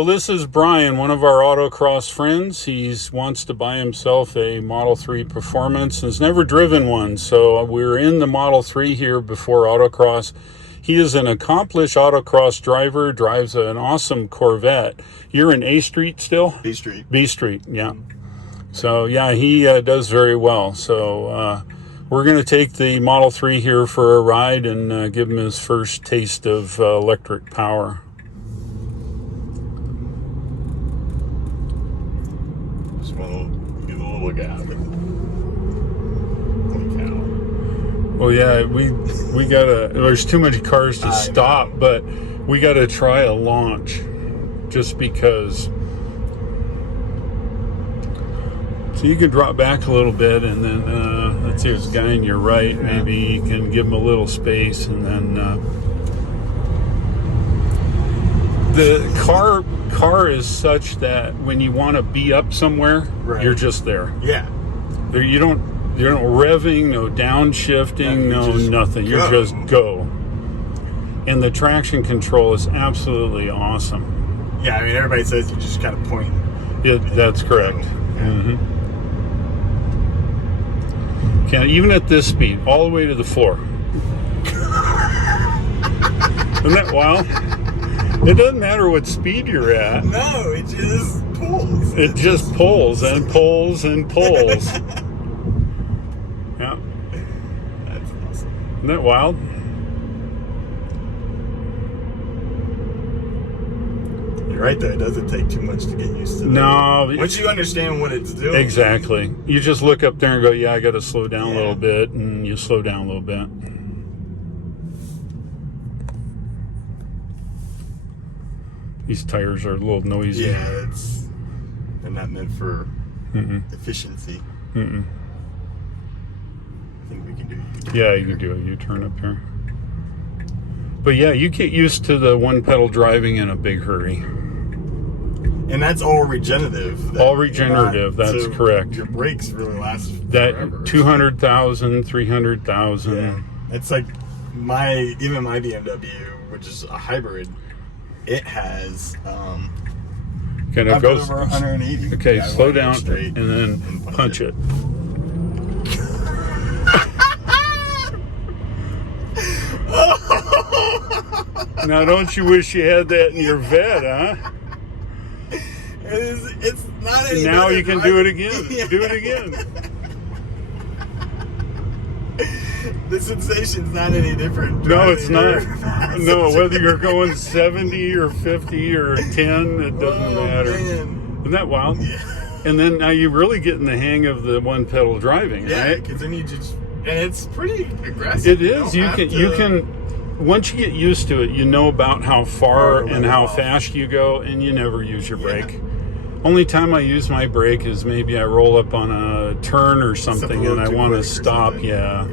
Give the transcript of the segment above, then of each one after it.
well, this is Brian, one of our Autocross friends. He wants to buy himself a Model 3 Performance and has never driven one. So we're in the Model 3 here before Autocross. He is an accomplished Autocross driver, drives an awesome Corvette. You're in A Street still? B Street. B Street, yeah. So, yeah, he does very well. So we're going to take the Model 3 here for a ride and give him his first taste of electric power. Just want to get a little look at it. Holy cow. Well, yeah, we gotta, there's too many cars to stop, but we gotta try a launch just because. So you can drop back a little bit and then, let's see, there's a guy on your right. Maybe you can give him a little space and then, the car is such that when you want to be up somewhere, you're just there. Yeah. You don't revving, no downshifting, no nothing. You just go. And the traction control is absolutely awesome. Yeah, I mean, everybody says you just kind of point. Yeah, that's correct. Yeah. Mm-hmm. Can even at this speed, all the way to the floor. Isn't that wild? It doesn't matter what speed you're at. No, it just pulls. It just pulls and pulls and pulls. Yeah. That's awesome. Isn't that wild? You're right, though. It doesn't take too much to get used to that. No. Once you understand what it's doing. Exactly. You just look up there and go, yeah, I got to slow down a little bit, and you slow down a little bit. These tires are a little noisy. Yeah, they're not meant for efficiency. I think we can do it. Yeah, you can do a U-turn up here. But yeah, you get used to the one pedal driving in a big hurry. And that's all regenerative. All regenerative, that's correct. Your brakes really last forever. That 200,000, 300,000. Yeah. It's like even my BMW, which is a hybrid, it has kind of goes over 180. Okay, yeah, slow down and then punch it. Now, don't you wish you had that in your vet, huh? It's not any now better, you can right? do it again. Yeah. Do it again. The sensation's not any different. No, it's not. No, whether you're going 70 or 50 or 10, it doesn't matter. Man. Isn't that wild? Yeah. And then now you're really getting the hang of the one pedal driving, yeah, right? because then you just, and it's pretty aggressive. It is. You can once you get used to it, you know about how far and how fast you go, and you never use your brake. Only time I use my brake is maybe I roll up on a turn or something and I want to stop. Yeah.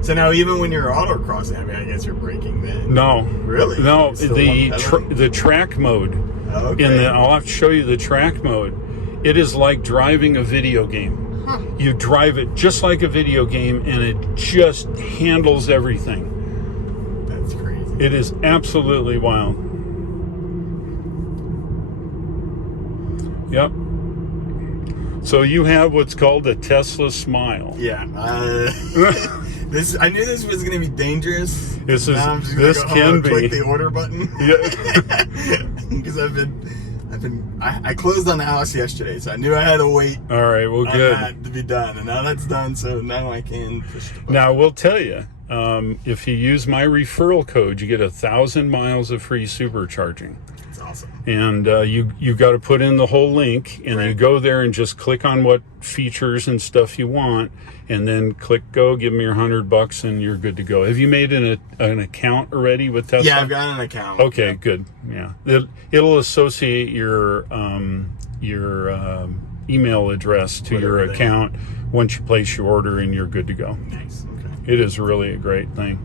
So now, even when you're autocrossing, I mean, I guess you're braking then. No. Really? No. The track mode. Okay. I'll have to show you the track mode. It is like driving a video game. Huh. You drive it just like a video game, and it just handles everything. That's crazy. It is absolutely wild. Yep. So you have what's called a Tesla smile. Yeah. I knew this was going to be dangerous. This can be. Click the order button. Yeah. Because I closed on the house yesterday, so I knew I had to wait. All right. Well, good. That to be done, and now that's done. So now I can push the button. Now we'll tell you. If you use my referral code, you get 1,000 miles of free supercharging. That's awesome. And you got to put in the whole link, and you go there and just click on what features and stuff you want, and then click go. Give me your $100, and you're good to go. Have you made an account already with Tesla? Yeah, I've got an account. Okay, good. Yeah, it'll associate your email address to your account once you place your order, and you're good to go. Nice. Okay. It is really a great thing.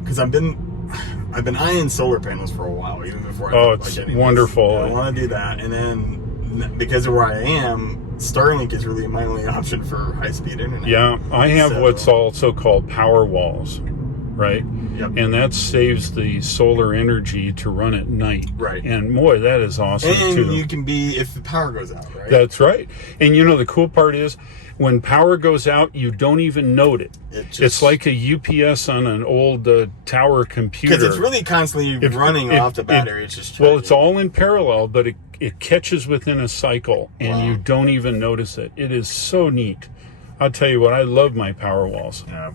Because I've been eyeing solar panels for a while, even before. It's wonderful. I want to do that, and then because of where I am, Starlink is really my only option for high-speed internet. Yeah, I have what's also called power walls, right? Yep. and that saves the solar energy to run at night. Right. And boy, that is awesome And too. you can be, if the power goes out, right? That's right. And you know, the cool part is when power goes out, you don't even note it. It's like a UPS on an old tower computer. Because it's really constantly running off the battery. It's just well, it's all in parallel, but it catches within a cycle, and Wow. you don't even notice it. It is so neat. I'll tell you what, I love my power walls. Yeah,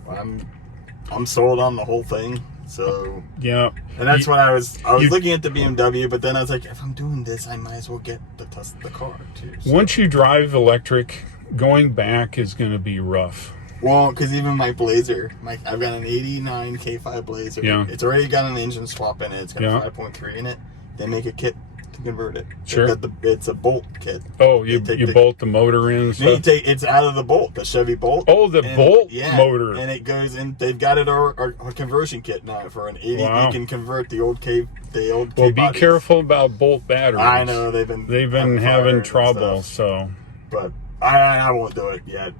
I'm sold on the whole thing. So Yeah. and that's what I was looking at the BMW, but then I was like, if I'm doing this, I might as well get the car too. So. Once you drive electric, going back is going to be rough. Well, because even my Blazer, I've got an 89 K5 Blazer. Yeah. It's already got an engine swap in it. It's got Yeah. a 5.3 in it. They make a kit to convert it. Sure. It's a bolt kit. Oh, you bolt the motor in and Then stuff? it's out of the bolt, the Chevy Bolt. Oh, the bolt motor. And it goes in. They've got it a conversion kit now for an 80. Wow. You can convert the old K. Well, be bodies. careful about bolt batteries. I know they've been having and trouble. stuff. So But I won't do it yet.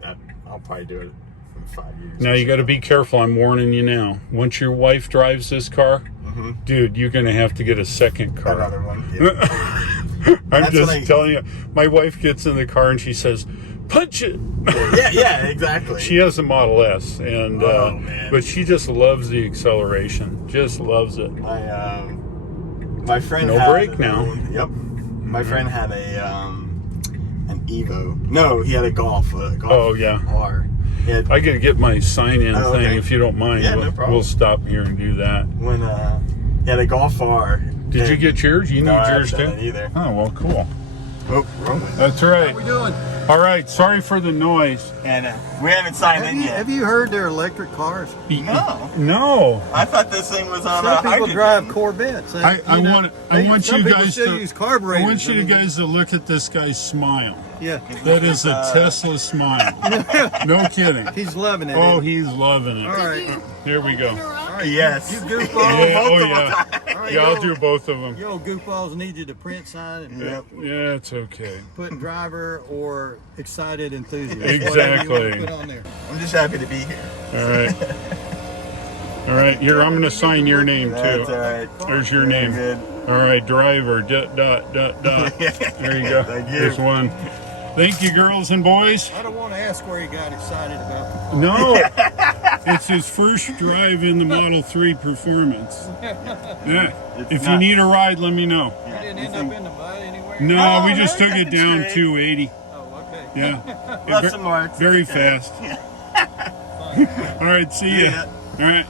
I'll probably do it in 5 years. now you got to be careful. I'm warning you now. Once your wife drives this car, dude, you're going to have to get a second car. Another one. Yeah. I'm just telling you. My wife gets in the car and she says, "Punch it." yeah, exactly. She has a Model S, and man. but she just loves the acceleration. Just loves it. My friend No had brake now. Yep. My friend had an Evo. No, he had a Golf. Oh, yeah. R. He had, I got to get my sign-in okay. thing if you don't mind. Yeah, no problem. We'll stop here and do that. when he had a Golf R. Did you get yours? You need No, I yours haven't too? done it either. Oh, well, cool. Oh, wrong way. That's right. How we doing? All right. Sorry for the noise. And we haven't signed in yet. Have you heard they're electric cars? No. No. I thought this thing was on Some people hydrogen. drive Corvettes. I want some you people guys still to use carburetors. I want you I mean, guys to look at this guy's smile. Yeah, That is a Tesla smile. No kidding. he's loving it. Oh, isn't he? he's loving it. All right. Here we go. Oh, yes. You goofballs. Yeah, both oh of them. yeah. All right, Yeah, I'll you do old- both of them. You old goofballs need you to print sign and Yeah, it's okay. put driver or excited enthusiast. Exactly. Whatever you want to put on there. I'm just happy to be here. All right. All right, here, I'm going to sign your name That's too. all right. There's your name. Good. All right, driver, ... There you go. Thank you. There's one. Thank you, girls and boys. I don't want to ask where he got excited about the car. No, it's his first drive in the Model 3 Performance. Yeah. If you need a ride, let me know. You didn't end up in the mud anywhere? No, we Oh, just took it down great. 280. Oh, okay. Yeah. Left some marks. Very It's okay. fast. All right, see ya. Yeah. All right.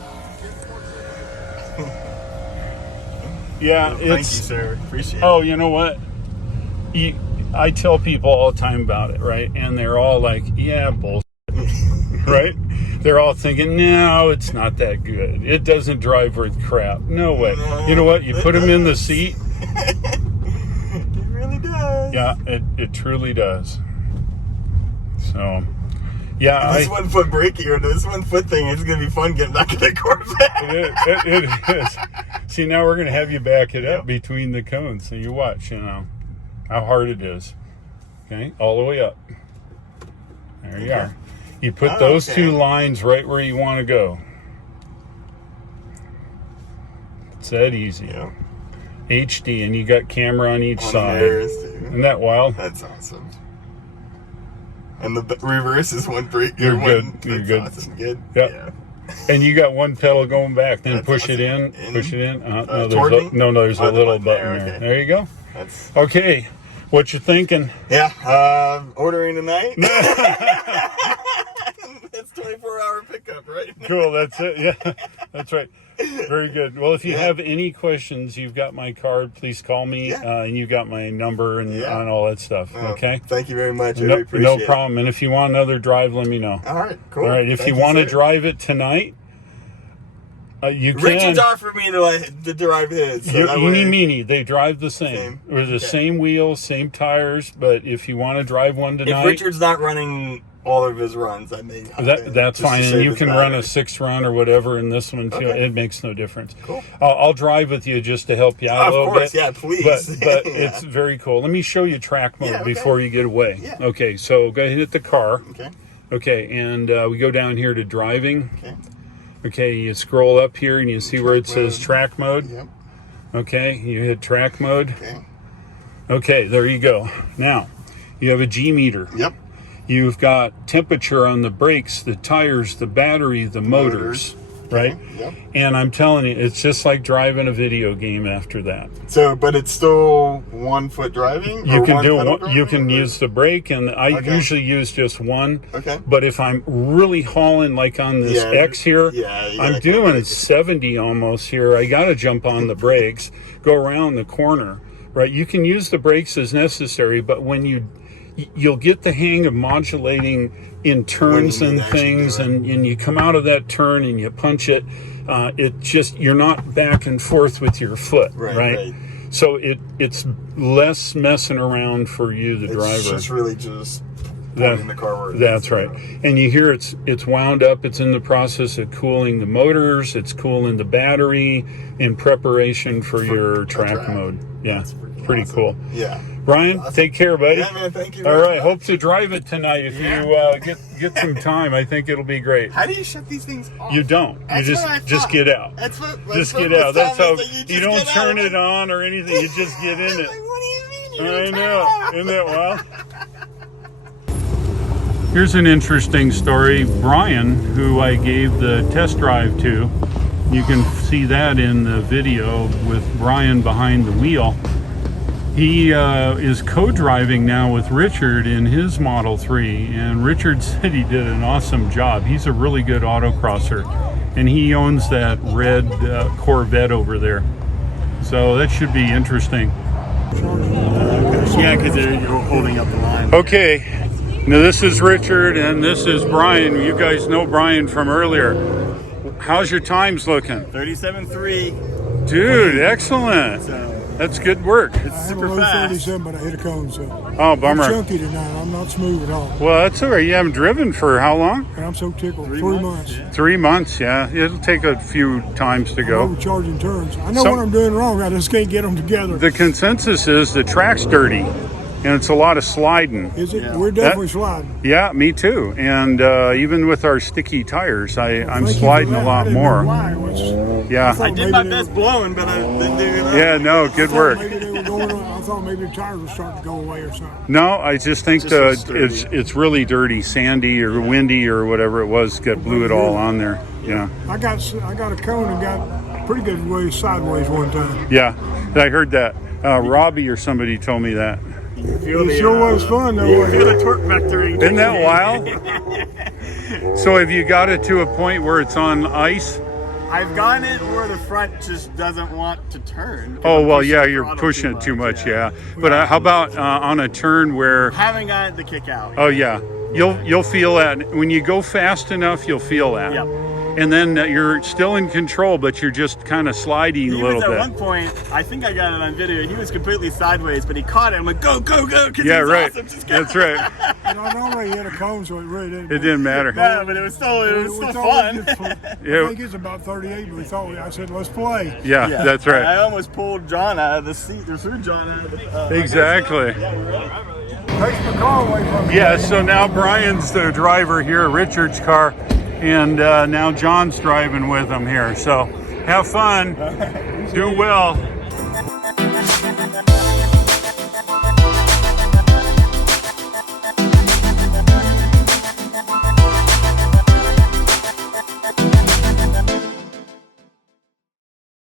Yeah, Thank you, it's. sir. Appreciate it. Oh, you know what? I tell people all the time about it, right? And they're all like, "Yeah, bullshit," right? They're all thinking, "No, it's not that good. It doesn't drive worth crap." No way. No, You know what? You it put them in the does. seat. It really does. Yeah, it truly does. So, yeah, This 1 foot brake here, this 1 foot thing, it's going to be fun getting back in the Corvette. it is. See, now we're going to have you back it up between the cones, so you watch, how hard it is. Okay, all the way up. There you are. You put those two lines right where you want to go. It's that easy. Yeah. HD, and you got camera on each On side. theirs, too. Isn't that wild? That's awesome. And the reverse is one brake. You're one, good. You're that's good. Awesome. Good. Yep. Yeah. And you got one pedal going back. Then That's push it awesome. in. Push it in. Toward me? There's Oh, a the little button button there, there. okay. There you go. That's Okay, what you thinking? yeah. Ordering tonight. It's 24-hour pickup, right? Cool, that's it. Yeah, that's right. Very good. Well, if you have any questions, you've got my card. Please call me, Yeah. and you got my number and Yeah. on all that stuff. Okay. Thank you very much. I No, really appreciate no it. problem. And if you want another drive, let me know. All right, cool. All right. If Thank you want to sir. drive it tonight, you can. Richard's offered me to drive his. So that way- Eeny meeny, they drive the same. Or the same wheels, same tires. But if you want to drive one If tonight, Richard's not running all of his runs, I may. that's just to fine. And save you his can run battery. a 6 run or whatever in this one too. Okay. It makes no difference. Cool. I'll drive with you just to help you out Of a little course, bit. yeah, please. But Yeah. it's very cool. Let me show you track mode Yeah, okay. before you get away. Yeah. Okay, so go ahead and hit the car. Okay. Okay, and we go down here to driving. Okay. Okay, you scroll up here and you see where it says track mode. Yep. Okay, you hit track mode. Okay. Okay, there you go. Now, you have a G meter. Yep. You've got temperature on the brakes, the tires, the battery, the motors, right? Yep. And I'm telling you, it's just like driving a video game after that. So, but it's still 1 foot driving? You or can one do pedal one, you driving, can or- use the brake, and I Okay. usually use just one. Okay. But if I'm really hauling, like on this Yeah, X here, yeah, you I'm gotta doing brake. 70 almost here. I got to jump on the brakes, go around the corner, right? You can use the brakes as necessary, but when you'll get the hang of modulating in turns When you and need to actually things, do it. and you come out of that turn and you punch it. It just, you're not back and forth with your foot, right? So it's less messing around for you, the driver. It's just really just pointing the car where it That's needs to right. go. And you hear it's wound up. It's in the process of cooling the motors. It's cooling the battery in preparation for your track mode. Yeah, pretty awesome. cool. Yeah. Brian, take care, buddy. Yeah, man, thank you All very right, much. hope to drive it tonight if you get some time. I think it'll be great. How do you shut these things off? You don't. You That's what I just thought. get out. That's what. Just what get out. was That's how telling me, that you just don't get out. turn I'm it like, on or anything. You just get in I'm it. like, what do you mean? You I don't turn know. it off? Isn't that wild? Here's an interesting story. Brian, who I gave the test drive to, you can see that in the video with Brian behind the wheel. He is co-driving now with Richard in his Model 3, and Richard said he did an awesome job. He's a really good autocrosser, and he owns that red Corvette over there. So that should be interesting. Yeah, because you're holding up the line. Okay, now this is Richard and this is Brian. You guys know Brian from earlier. How's your times looking? 37.3. Dude, excellent. So That's good work. it's super fast. 37, but I hit a cone, so Oh, I'm bummer. chunky tonight. I'm not smooth at all. Well, that's all right. You haven't driven for how long? And I'm so tickled. 3 3 months, months. yeah. 3 months, yeah. It'll take a few times to go. Overcharging turns. I know So- what I'm doing wrong. I just can't get them together. The consensus is the track's dirty, and it's a lot of sliding. Is it? Yeah. We're definitely sliding. Yeah, me too. And even with our sticky tires, I'm Thank you for sliding that. a I lot didn't know more. why. It was- Yeah. I did maybe my they best were- blowing, but I didn't do enough. Yeah, no, I good thought work. Maybe they were going on. I thought maybe the tires were starting to go away or something. No, I just think Just so sturdy. it's really dirty, sandy or windy or whatever it was, blew it all on there. Yeah, I got a cone and got pretty good way sideways one time. yeah, I heard that. Robbie or somebody told me that. It sure was fun though. You wasn't feel it? the torque vectoring. Isn't that wild? So have you got it to a point where it's on ice? I've gotten it where the front just doesn't want to turn. Oh, well, Pushing yeah, the you're throttle pushing it too much, yeah. But how about on a turn where, Haven't gotten the kick out. oh yeah, you'll feel that. When you go fast enough, you'll feel that. Yep. And then you're still in control, but you're just kind of sliding a He little was at bit. one point, I think I got it on video, he was completely sideways, but he caught it. I'm like, go, go, go, because Yeah, he's right. awesome. Just go. That's right. And I normally hit a cone, so it really didn't. It didn't matter. No, but it was still We thought fun. we'd just play. Yeah. I think it's about 38, but we thought I said let's play. Yeah, Yeah. that's right. I almost pulled John out of the seat. There's threw John out of the Exactly. Yeah, we're right. Takes the car away from me. Yeah, so now Brian's the driver here, Richard's car, and now John's driving with him here. So have fun, do well.